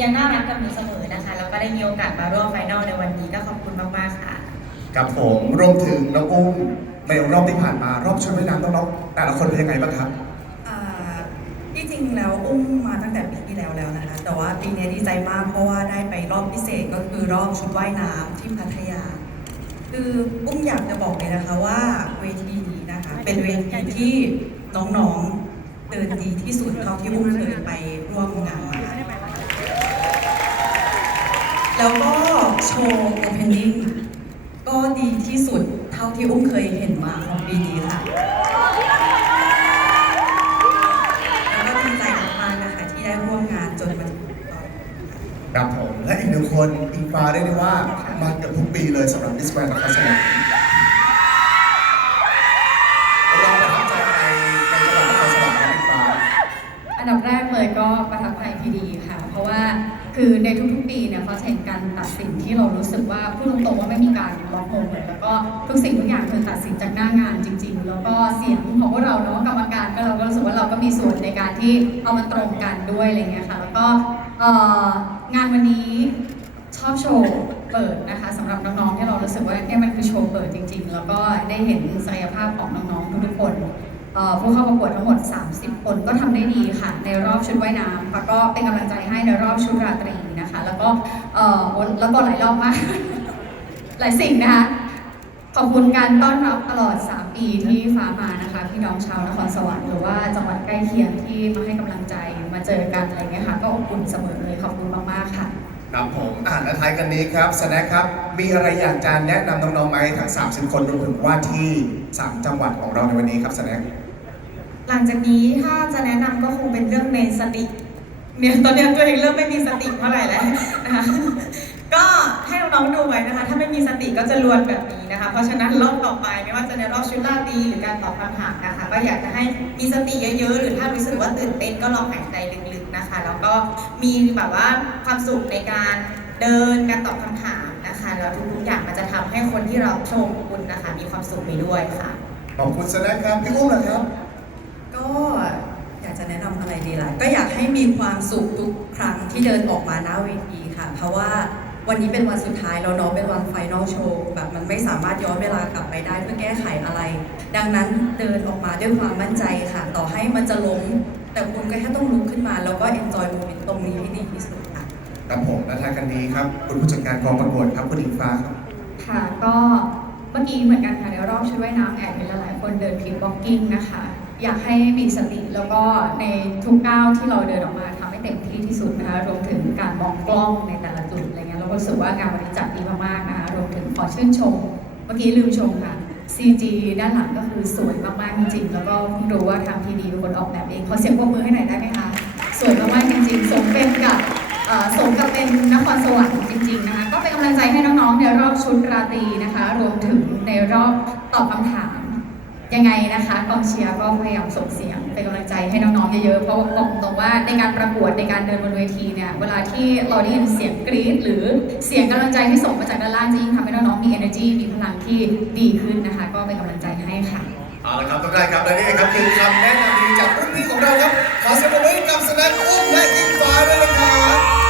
ยังน่ารักกับหนูเสมอนะคะ แล้วก็ได้มีโอกาสมาร่วมไฟนอลในวันนี้ก็ขอบคุณมาก ๆ ค่ะ กับผมรวมถึงน้องอุ้มในรอบที่ผ่านมารอบชุดว่ายน้ำน้องๆแต่ละคนเป็นยังไงบ้างครับ อ่าที่จริงแล้วอุ้มมาตั้งแต่ปีที่แล้วแล้วนะคะ แต่ว่าปีนี้ดีใจมากเพราะว่าได้ไปรอบพิเศษก็คือรอบชุดว่ายน้ำที่พัทยา คืออุ้มอยากจะบอกเลยนะคะว่าเวทีนี้นะคะ เป็นเวทีที่น้องๆเดินดีที่สุดเท่าที่อุ้มเคยไปร่วมงานมาแล้วก็ โชว์โอเพนนิ่งก็ดีที่สุดเท่าที่อุ้มเคยเห็นมาของปีนี้ค่ะแล้วก็ดีใจมากๆนะคะที่ได้ร่วมงานจนมาถึงตอนนี้ครับผมและอีกหนึ่งคนอิงฟ้าได้ได้ว่ามาเกือบทุกปีเลยสำหรับมิสแกรนด์นครสวรรค์เราประทับใจในในจังหวัดนครสวรรค์ครับอิงฟ้า อันดับแรกเลยก็ประทับใจพีดีค่ะ เพราะว่า คือในทุกๆปีเนี่ยเขาจะเห็นการตัดสินที่เรารู้สึกว่าพูดตรงๆว่าไม่มีการล็อกโมงเลยแล้วก็ทุกสิ่งทุกอย่างคือตัดสินจากหน้างานจริง ๆ แล้วก็เสียงของพวกเราเนาะกรรมการก็เราก็รู้สึกว่าเราก็มีส่วนในการที่เอามันตรงกันด้วยอะไรเงี้ยค่ะ แล้วก็งานวันนี้ชอบโชว์เปิดนะคะสำหรับน้องๆที่เรารู้สึกว่าเนี่ยมันคือโชว์เปิดจริง ๆ แล้วก็ได้เห็นศักยภาพของน้องๆทุกๆคน ผู้เข้าประกวดทั้งหมด 30 คนก็ทำได้ดีค่ะ ในรอบชุดว่ายน้ำแล้วก็เป็นกำลังใจให้ในรอบชุดราตรีนะคะ แล้วก็เอ่อแล้วก็หลายรอบมาก หลายสิ่งนะคะ ขอบคุณการต้อนรับตลอด 3 ปีที่ฟ้ามานะคะพี่น้องชาวนครสวรรค์หรือว่าจังหวัดใกล้เคียงที่มาให้กำลังใจมาเจอกันอะไรเงี้ยค่ะ ก็อบอุ่นเสมอเลยขอบคุณมากๆค่ะครับผมอ่านและท้ายกันนี้ครับสแน็คครับ มีอะไรอยากจะแนะนำน้องๆไหมทั้ง 30 คนรวมถึงว่าที่ 3 จังหวัดของเราในวันนี้ครับสแน็ค หลังจากนี้ถ้าจะแนะนำก็คงเป็นเรื่องในสติเนี่ยตอนนี้ตัวเองเริ่มไม่มีสติเท่าไหร่แล้วนะคะก็ให้น้องๆดูไว้นะคะ ถ้าไม่มีสติก็จะลวนแบบนี้นะคะ เพราะฉะนั้นรอบต่อไปไม่ว่าจะในรอบชุดลาตีหรือการตอบคำถามนะคะก็อยากจะให้มีสติเยอะๆ หรือถ้ารู้สึกว่าตื่นเต้นก็ลองหายใจลึกๆนะคะ แล้วก็มีแบบว่าความสุขในการเดินการตอบคำถามนะคะแล้วทุกๆอย่างมันจะทำให้คนที่เราชมคุณนะคะ มีความสุขไปด้วยค่ะขอบคุณสแน็คครับพี่อุ้มนะครับ ก็อยากจะแนะนำอะไรดีล่ะ ก็อยากให้มีความสุขทุกครั้งที่เดินออกมาหน้าเวทีค่ะ เพราะว่าวันนี้เป็นวันสุดท้ายแล้วเนาะเป็นวันไฟนอลโชว์แบบมันไม่สามารถย้อนเวลากลับไปได้เพื่อแก้ไขอะไร ดังนั้นเดินออกมาด้วยความมั่นใจค่ะ ต่อให้มันจะล้มแต่คุณก็แค่ต้องลุกขึ้นมา แล้วก็ enjoy moment ตรงนี้ให้ดีที่สุดค่ะครับผมและท้ายกันนี้ครับ คุณผู้จัดการกองประกวดครับคุณอิงฟ้าครับค่ะก็เมื่อกี้เหมือนกันค่ะในรอบชุดว่ายน้ำแอบเห็นหลายๆคนเดินผิดบ็อกกิ้งนะคะ อยากให้มีสติแล้วก็ในทุกก้าวที่เราเดินออกมาทำให้เต็มที่ที่สุดนะคะรวมถึงการมองกล้องในแต่ละจุดอะไรเงี้ยเราก็รู้สึกว่างานวันนี้จัดดีมากๆนะคะรวมถึงขอชื่นชม เมื่อกี้ลืมชมค่ะ CG ด้านหลังก็คือสวยมากๆจริงๆแล้วก็เพิ่งรู้ว่าทางทีดีเป็นคนออกแบบเองขอเสียงปรบมือให้หน่อยได้ไหมคะสวยมากๆจริงๆสมเป็นกับสมกับเป็นนครสวรรค์จริงๆนะคะก็เป็นกำลังใจให้น้องๆในรอบชุดราตรีนะคะ รวมถึงในรอบตอบคำถาม ยังไงนะคะกองเชียร์ก็พยายามส่งเสียงเป็นกำลังใจให้น้องๆเยอะๆเพราะบอกตรงว่าในการประกวดในการเดินบนเวทีเนี่ยเวลาที่เราได้ยินเสียงกรี๊ดหรือเสียงกำลังใจที่ส่งมาจากด้านล่างจะยิ่งทำให้น้องๆมี energy มีพลังที่ดีขึ้นนะคะ ก็เป็นกำลังใจให้ค่ะเอาละครับทุกท่านครับและนี่ครับคือคำแนะนำดีจากรุ่นพี่ของเราครับขอเสียงปรบมือให้กับสแน็คอุ้มและอิง